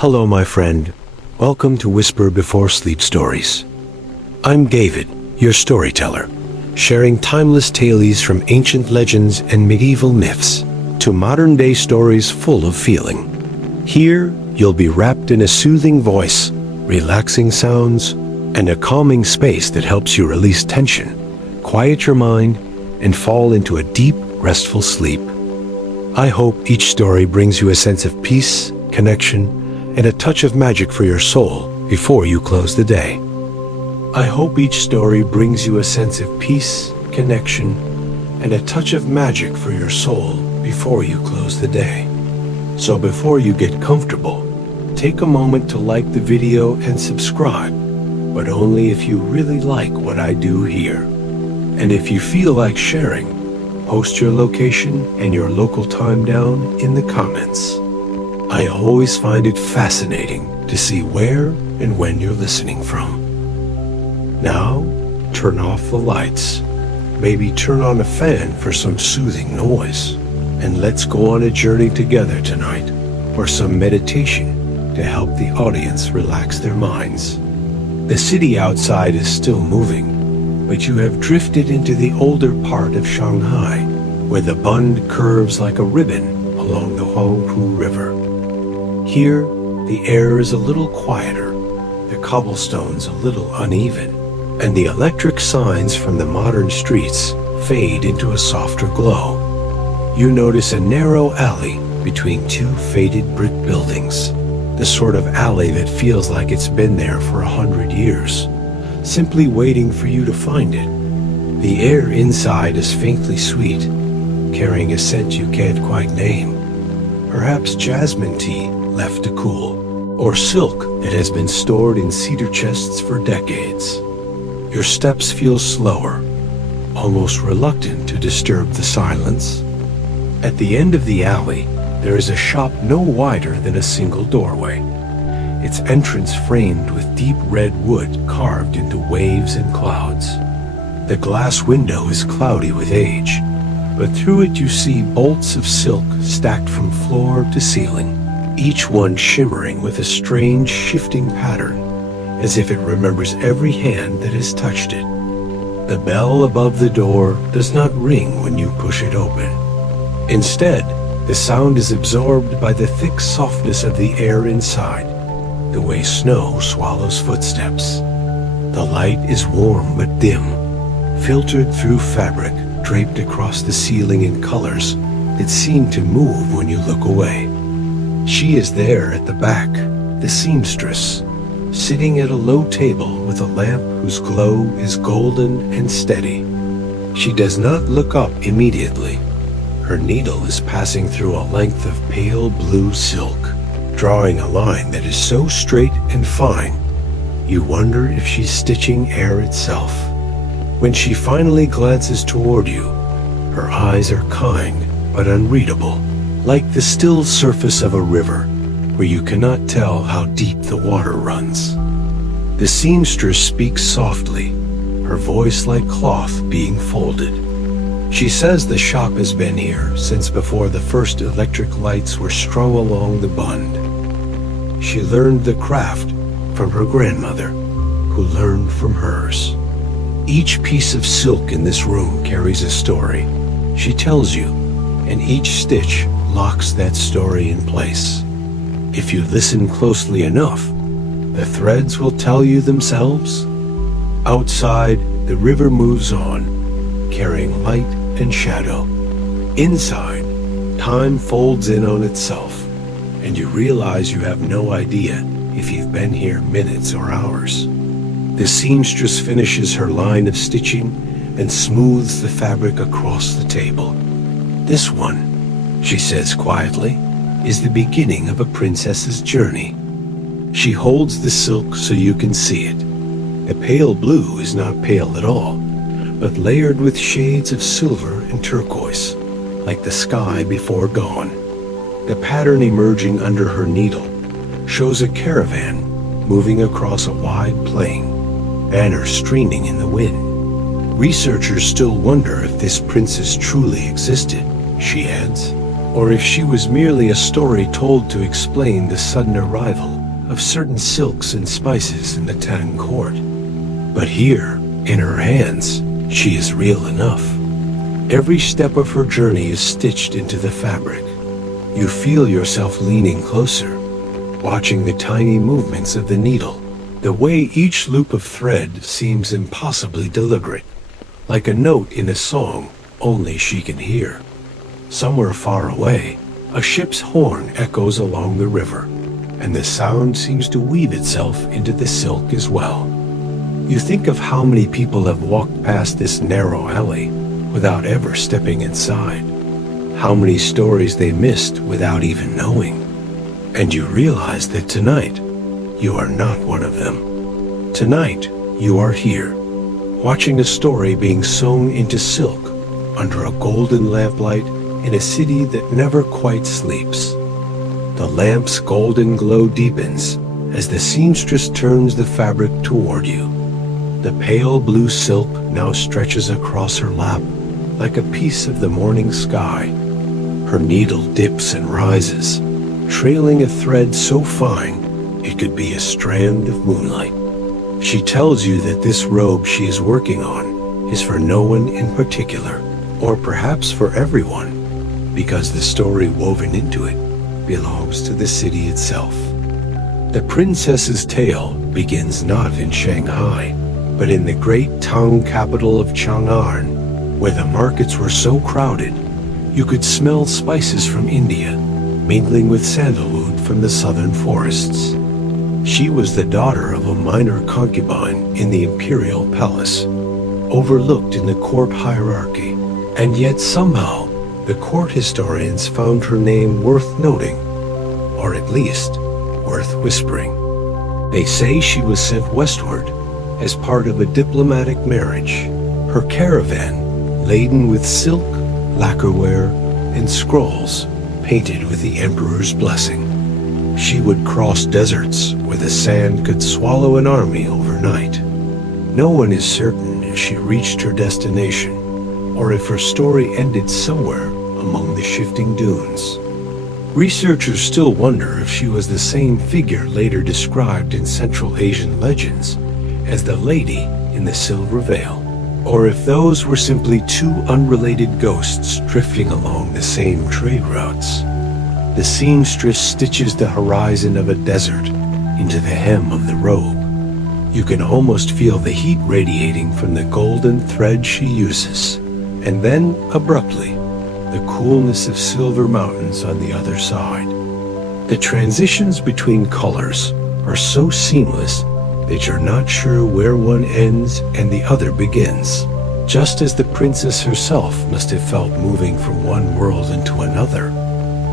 Hello, my friend. Welcome to Whisper Before Sleep Stories. I'm David, your storyteller, sharing timeless tales from ancient legends and medieval myths to modern-day stories full of feeling. Here, you'll be wrapped in a soothing voice, relaxing sounds, and a calming space that helps you release tension, quiet your mind, and fall into a deep, restful sleep. I hope each story brings you a sense of peace, connection, and a touch of magic for your soul before you close the day. I hope each story brings you a sense of peace, connection, and a touch of magic for your soul before you close the day. So before you get comfortable, take a moment to like the video and subscribe, but only if you really like what I do here. And if you feel like sharing, post your location and your local time down in the comments. I always find it fascinating to see where and when you're listening from. Now, turn off the lights. Maybe turn on a fan for some soothing noise. And let's go on a journey together tonight for some meditation to help the audience relax their minds. The city outside is still moving, but you have drifted into the older part of Shanghai, where the Bund curves like a ribbon along the Huangpu River. Here, the air is a little quieter, the cobblestones a little uneven, and the electric signs from the modern streets fade into a softer glow. You notice a narrow alley between two faded brick buildings, the sort of alley that feels like it's been there for 100 years, simply waiting for you to find it. The air inside is faintly sweet, carrying a scent you can't quite name. Perhaps jasmine tea left to cool, or silk that has been stored in cedar chests for decades. Your steps feel slower, almost reluctant to disturb the silence. At the end of the alley, there is a shop no wider than a single doorway, its entrance framed with deep red wood carved into waves and clouds. The glass window is cloudy with age, but through it you see bolts of silk stacked from floor to ceiling, each one shimmering with a strange shifting pattern, as if it remembers every hand that has touched it. The bell above the door does not ring when you push it open. Instead, the sound is absorbed by the thick softness of the air inside, the way snow swallows footsteps. The light is warm but dim, filtered through fabric draped across the ceiling in colors that seem to move when you look away. She is there at the back, the seamstress, sitting at a low table with a lamp whose glow is golden and steady. She does not look up immediately. Her needle is passing through a length of pale blue silk, drawing a line that is so straight and fine, you wonder if she's stitching air itself. When she finally glances toward you, her eyes are kind but unreadable, like the still surface of a river where you cannot tell how deep the water runs. The seamstress speaks softly, her voice like cloth being folded. She says the shop has been here since before the first electric lights were strung along the Bund. She learned the craft from her grandmother, who learned from hers. Each piece of silk in this room carries a story, she tells you, and each stitch locks that story in place. If you listen closely enough, the threads will tell you themselves. Outside, the river moves on, carrying light and shadow. Inside, time folds in on itself, and you realize you have no idea if you've been here minutes or hours. The seamstress finishes her line of stitching and smooths the fabric across the table. This one, she says quietly, is the beginning of a princess's journey. She holds the silk so you can see it. The pale blue is not pale at all, but layered with shades of silver and turquoise, like the sky before dawn. The pattern emerging under her needle shows a caravan moving across a wide plain, banners streaming in the wind. Researchers still wonder if this princess truly existed, she adds, or if she was merely a story told to explain the sudden arrival of certain silks and spices in the Tang court. But here, in her hands, she is real enough. Every step of her journey is stitched into the fabric. You feel yourself leaning closer, watching the tiny movements of the needle. The way each loop of thread seems impossibly deliberate, like a note in a song only she can hear. Somewhere far away, a ship's horn echoes along the river, and the sound seems to weave itself into the silk as well. You think of how many people have walked past this narrow alley without ever stepping inside, how many stories they missed without even knowing. And you realize that tonight, you are not one of them. Tonight, you are here, watching a story being sewn into silk under a golden lamplight in a city that never quite sleeps. The lamp's golden glow deepens as the seamstress turns the fabric toward you. The pale blue silk now stretches across her lap like a piece of the morning sky. Her needle dips and rises, trailing a thread so fine it could be a strand of moonlight. She tells you that this robe she is working on is for no one in particular, or perhaps for everyone, because the story woven into it belongs to the city itself. The princess's tale begins not in Shanghai, but in the great Tang capital of Chang'an, where the markets were so crowded you could smell spices from India, mingling with sandalwood from the southern forests. She was the daughter of a minor concubine in the imperial palace, overlooked in the court hierarchy, and yet somehow the court historians found her name worth noting, or at least worth whispering. They say she was sent westward as part of a diplomatic marriage, her caravan laden with silk, lacquerware, and scrolls painted with the emperor's blessing. She would cross deserts where the sand could swallow an army overnight. No one is certain if she reached her destination, or if her story ended somewhere among the shifting dunes. Researchers still wonder if she was the same figure later described in Central Asian legends as the lady in the silver veil, or if those were simply two unrelated ghosts drifting along the same trade routes. The seamstress stitches the horizon of a desert into the hem of the robe. You can almost feel the heat radiating from the golden thread she uses, and then, abruptly, the coolness of silver mountains on the other side. The transitions between colors are so seamless that you're not sure where one ends and the other begins, just as the princess herself must have felt moving from one world into another.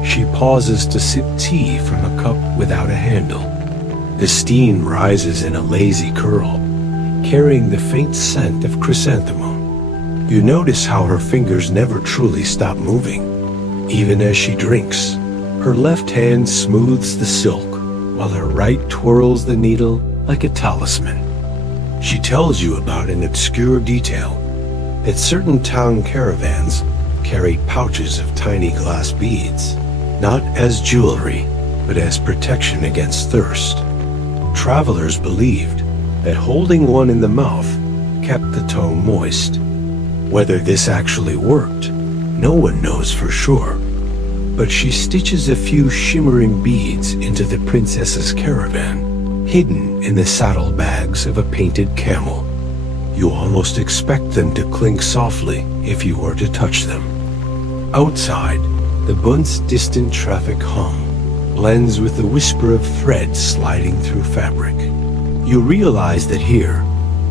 She pauses to sip tea from a cup without a handle. The steam rises in a lazy curl, carrying the faint scent of chrysanthemum. You notice how her fingers never truly stop moving. Even as she drinks, her left hand smooths the silk, while her right twirls the needle like a talisman. She tells you about an obscure detail, that certain Tang caravans carried pouches of tiny glass beads, not as jewelry, but as protection against thirst. Travelers believed that holding one in the mouth kept the tongue moist. Whether this actually worked, no one knows for sure. But she stitches a few shimmering beads into the princess's caravan, hidden in the saddlebags of a painted camel. You almost expect them to clink softly if you were to touch them. Outside, the Bund's distant traffic hum blends with the whisper of thread sliding through fabric. You realize that here,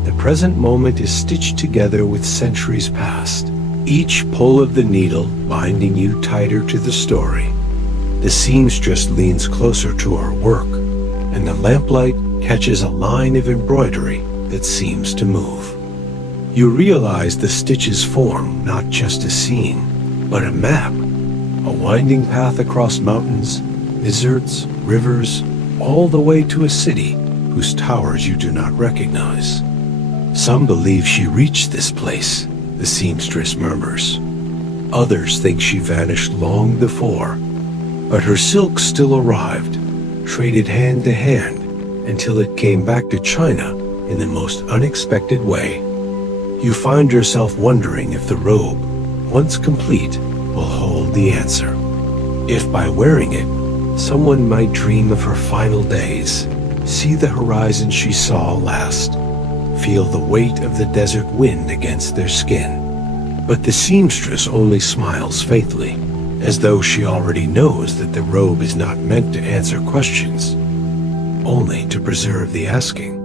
the present moment is stitched together with centuries past, each pull of the needle binding you tighter to the story. The seamstress leans closer to her work, and the lamplight catches a line of embroidery that seems to move. You realize the stitches form not just a scene, but a map, a winding path across mountains, deserts, rivers, all the way to a city whose towers you do not recognize. Some believe she reached this place, the seamstress murmurs. Others think she vanished long before, but her silk still arrived, traded hand to hand, until it came back to China in the most unexpected way. You find yourself wondering if the robe, once complete, will hold the answer. If by wearing it, someone might dream of her final days, see the horizon she saw last, feel the weight of the desert wind against their skin. But the seamstress only smiles faintly, as though she already knows that the robe is not meant to answer questions, only to preserve the asking.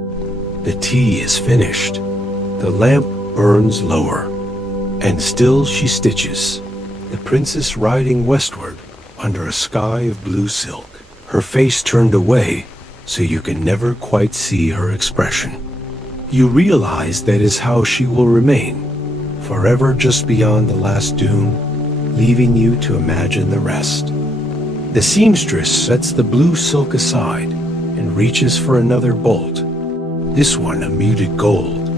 The tea is finished. The lamp burns lower, and still she stitches, the princess riding westward under a sky of blue silk, her face turned away so you can never quite see her expression. You realize that is how she will remain, forever just beyond the last dune, leaving you to imagine the rest. The seamstress sets the blue silk aside and reaches for another bolt, this one a muted gold,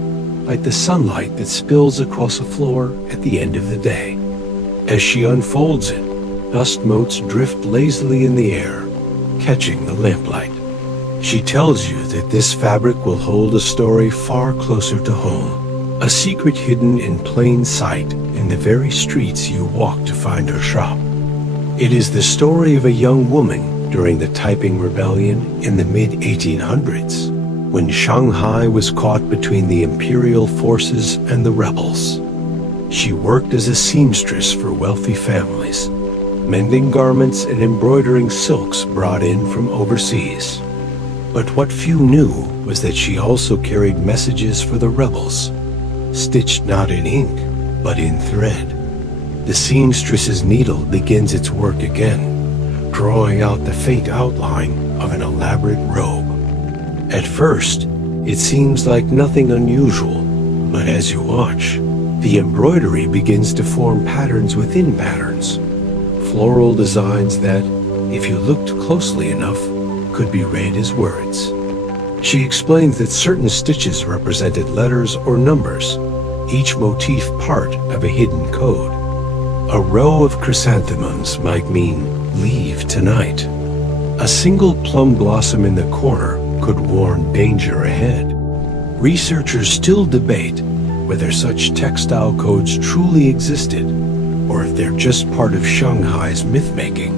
like the sunlight that spills across a floor at the end of the day. As she unfolds it, dust motes drift lazily in the air, catching the lamplight. She tells you that this fabric will hold a story far closer to home, a secret hidden in plain sight in the very streets you walk to find her shop. It is the story of a young woman during the Taiping Rebellion in the mid-1800s, when Shanghai was caught between the imperial forces and the rebels. She worked as a seamstress for wealthy families, mending garments and embroidering silks brought in from overseas. But what few knew was that she also carried messages for the rebels, stitched not in ink, but in thread. The seamstress's needle begins its work again, drawing out the faint outline of an elaborate robe. At first, it seems like nothing unusual, but as you watch, the embroidery begins to form patterns within patterns, floral designs that, if you looked closely enough, could be read as words. She explains that certain stitches represented letters or numbers, each motif part of a hidden code. A row of chrysanthemums might mean, "Leave tonight." A single plum blossom in the corner could warn danger ahead. Researchers still debate whether such textile codes truly existed, or if they're just part of Shanghai's myth-making.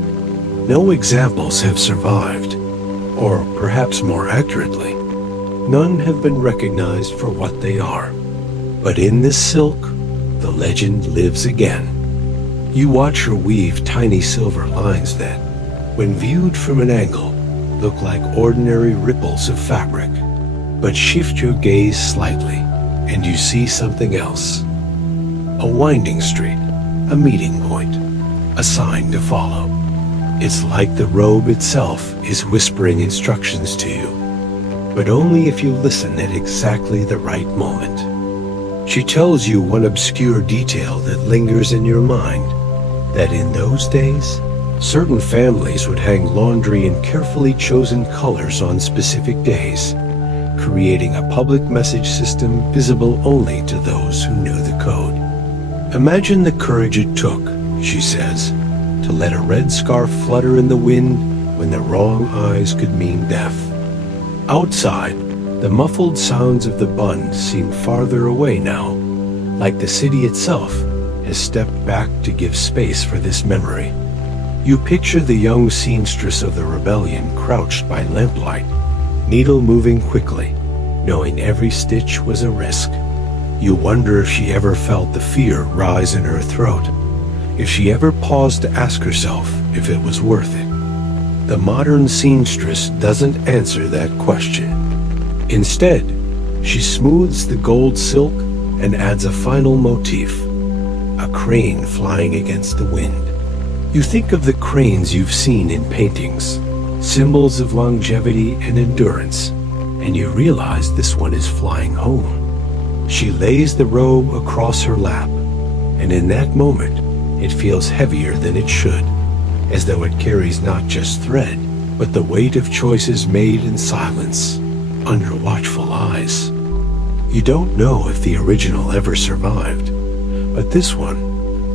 No examples have survived, or perhaps more accurately, none have been recognized for what they are. But in this silk, the legend lives again. You watch her weave tiny silver lines that, when viewed from an angle, look like ordinary ripples of fabric. But shift your gaze slightly, and you see something else. A winding street, a meeting point, a sign to follow. It's like the robe itself is whispering instructions to you, but only if you listen at exactly the right moment. She tells you one obscure detail that lingers in your mind, that in those days, certain families would hang laundry in carefully chosen colors on specific days, creating a public message system visible only to those who knew the code. Imagine the courage it took, she says, to let a red scarf flutter in the wind when the wrong eyes could mean death. Outside, the muffled sounds of the Bund seem farther away now, like the city itself has stepped back to give space for this memory. You picture the young seamstress of the rebellion crouched by lamplight, needle moving quickly, knowing every stitch was a risk. You wonder if she ever felt the fear rise in her throat, if she ever paused to ask herself if it was worth it. The modern seamstress doesn't answer that question. Instead, she smooths the gold silk and adds a final motif, a crane flying against the wind. You think of the cranes you've seen in paintings, symbols of longevity and endurance, and you realize this one is flying home. She lays the robe across her lap, and in that moment, it feels heavier than it should, as though it carries not just thread, but the weight of choices made in silence, under watchful eyes. You don't know if the original ever survived, but this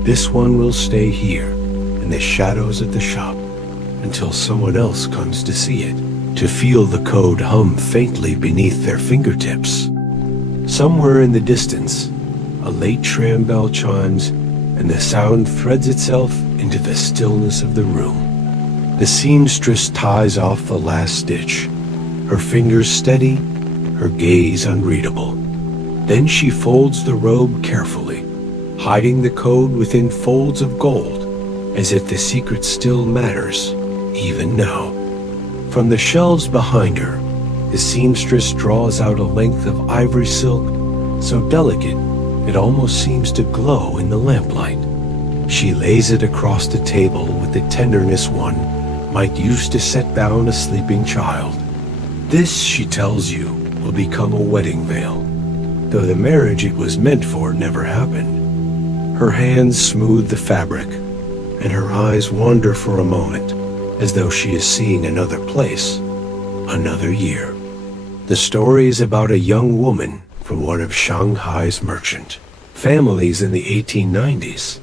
This one will stay here, in the shadows of the shop, until someone else comes to see it, to feel the code hum faintly beneath their fingertips. Somewhere in the distance, a late tram bell chimes, and the sound threads itself into the stillness of the room. The seamstress ties off the last stitch, her fingers steady, her gaze unreadable. Then she folds the robe carefully, hiding the code within folds of gold, as if the secret still matters, even now. From the shelves behind her, the seamstress draws out a length of ivory silk, so delicate it almost seems to glow in the lamplight. She lays it across the table with the tenderness one might use to set down a sleeping child. This, she tells you, will become a wedding veil, though the marriage it was meant for never happened. Her hands smooth the fabric, and her eyes wander for a moment, as though she is seeing another place, another year. The story is about a young woman from one of Shanghai's merchant families in the 1890s.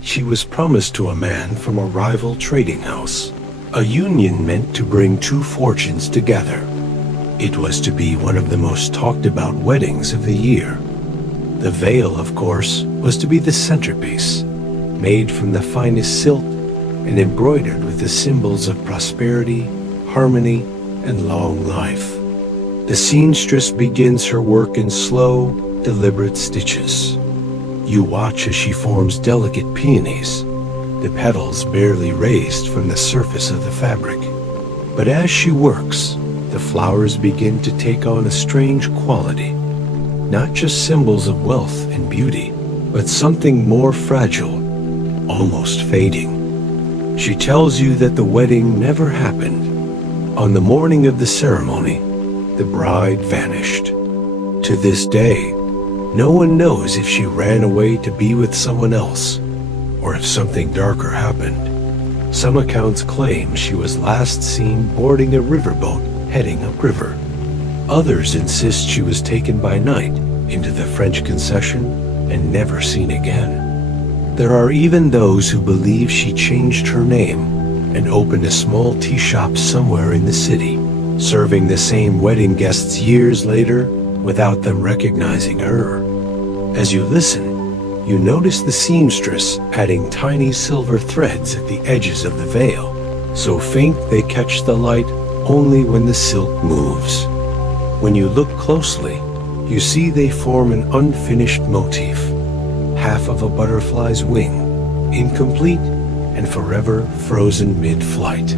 She was promised to a man from a rival trading house, a union meant to bring two fortunes together. It was to be one of the most talked about weddings of the year. The veil, of course, was to be the centerpiece, made from the finest silk and embroidered with the symbols of prosperity, harmony, and long life. The seamstress begins her work in slow, deliberate stitches. You watch as she forms delicate peonies, the petals barely raised from the surface of the fabric. But as she works, the flowers begin to take on a strange quality, not just symbols of wealth and beauty, but something more fragile, almost fading. She tells you that the wedding never happened. On the morning of the ceremony, the bride vanished. To this day, no one knows if she ran away to be with someone else, or if something darker happened. Some accounts claim she was last seen boarding a riverboat heading upriver. Others insist she was taken by night into the French concession and never seen again. There are even those who believe she changed her name and opened a small tea shop somewhere in the city, serving the same wedding guests years later without them recognizing her. As you listen, you notice the seamstress adding tiny silver threads at the edges of the veil, so faint they catch the light only when the silk moves. When you look closely, you see they form an unfinished motif, half of a butterfly's wing, incomplete and forever frozen mid-flight.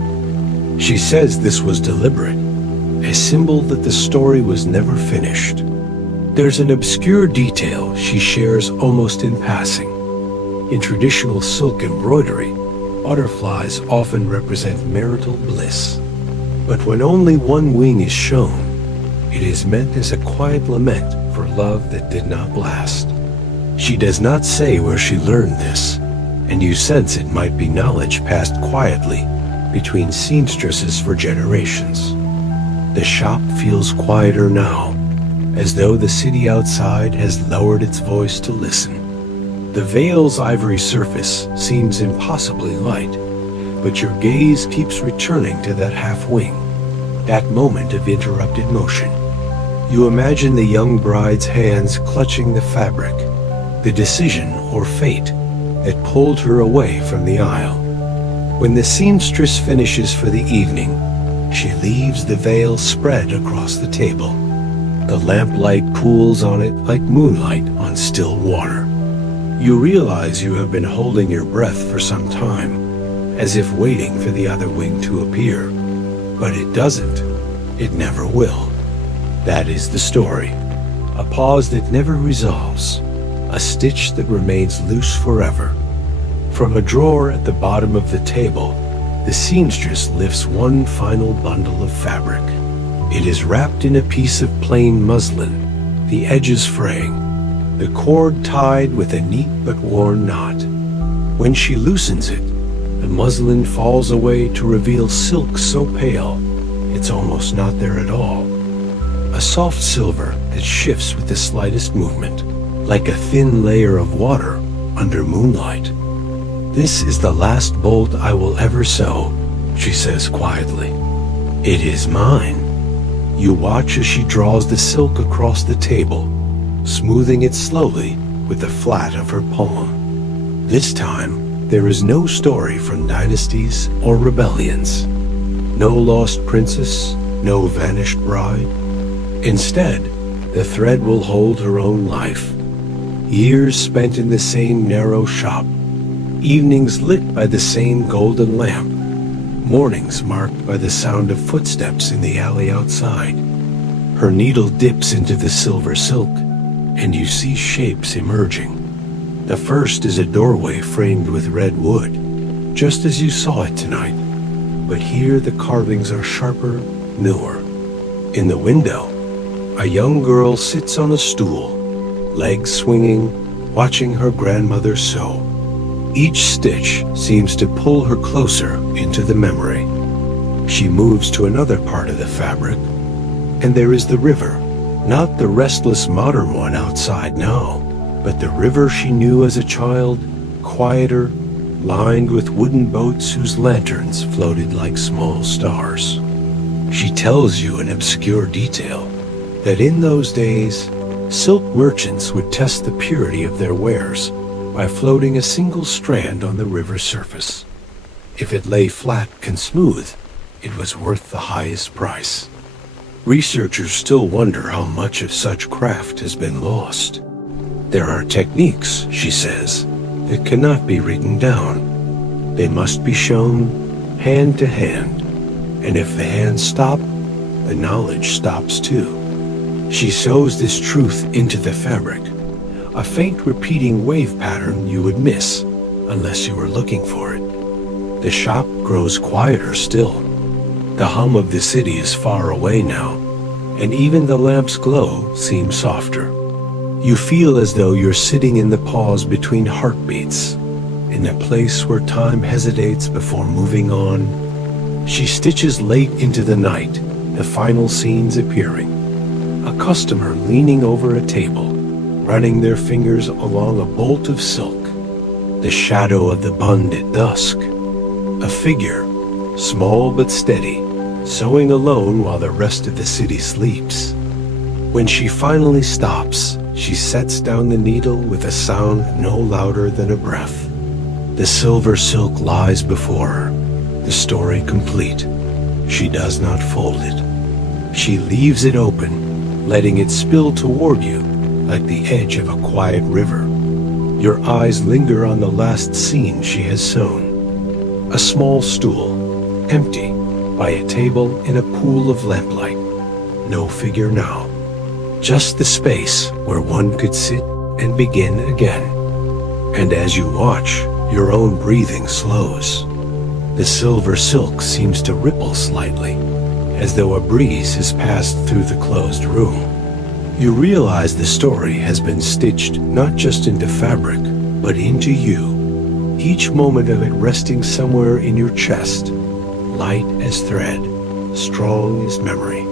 She says this was deliberate, a symbol that the story was never finished. There's an obscure detail she shares almost in passing. In traditional silk embroidery, butterflies often represent marital bliss. But when only one wing is shown, it is meant as a quiet lament for love that did not last. She does not say where she learned this, and you sense it might be knowledge passed quietly between seamstresses for generations. The shop feels quieter now, as though the city outside has lowered its voice to listen. The veil's ivory surface seems impossibly light, but your gaze keeps returning to that half wing, that moment of interrupted motion. You imagine the young bride's hands clutching the fabric, the decision or fate that pulled her away from the aisle. When the seamstress finishes for the evening, she leaves the veil spread across the table. The lamplight cools on it like moonlight on still water. You realize you have been holding your breath for some time, as if waiting for the other wing to appear. But it doesn't. It never will. That is the story. A pause that never resolves. A stitch that remains loose forever. From a drawer at the bottom of the table, the seamstress lifts one final bundle of fabric. It is wrapped in a piece of plain muslin, the edges fraying, the cord tied with a neat but worn knot. When she loosens it, the muslin falls away to reveal silk so pale, it's almost not there at all. A soft silver that shifts with the slightest movement, like a thin layer of water under moonlight. "This is the last bolt I will ever sew," she says quietly. "It is mine." You watch as she draws the silk across the table, smoothing it slowly with the flat of her palm. This time, there is no story from dynasties or rebellions. No lost princess, no vanished bride. Instead, the thread will hold her own life. Years spent in the same narrow shop, evenings lit by the same golden lamp, mornings marked by the sound of footsteps in the alley outside. Her needle dips into the silver silk, and you see shapes emerging. The first is a doorway framed with red wood, just as you saw it tonight. But here the carvings are sharper, newer. In the window, a young girl sits on a stool, legs swinging, watching her grandmother sew. Each stitch seems to pull her closer into the memory. She moves to another part of the fabric, and there is the river. Not the restless modern one outside now, but the river she knew as a child, quieter, lined with wooden boats whose lanterns floated like small stars. She tells you an obscure detail, that in those days, silk merchants would test the purity of their wares by floating a single strand on the river's surface. If it lay flat and smooth, it was worth the highest price. Researchers still wonder how much of such craft has been lost. There are techniques, she says, that cannot be written down. They must be shown hand to hand, and if the hands stop, the knowledge stops too. She sews this truth into the fabric, a faint repeating wave pattern you would miss unless you were looking for it. The shop grows quieter still. The hum of the city is far away now, and even the lamp's glow seems softer. You feel as though you're sitting in the pause between heartbeats, in a place where time hesitates before moving on. She stitches late into the night, the final scenes appearing. A customer leaning over a table, running their fingers along a bolt of silk. The shadow of the Bund at dusk. A figure, small but steady, sewing alone while the rest of the city sleeps. When she finally stops, she sets down the needle with a sound no louder than a breath. The silver silk lies before her, the story complete. She does not fold it. She leaves it open, letting it spill toward you like the edge of a quiet river. Your eyes linger on the last scene she has sewn. A small stool, empty, by a table in a pool of lamplight. No figure now. Just the space where one could sit and begin again. And as you watch, your own breathing slows. The silver silk seems to ripple slightly, as though a breeze has passed through the closed room. You realize the story has been stitched not just into fabric, but into you, each moment of it resting somewhere in your chest, light as thread, strong as memory.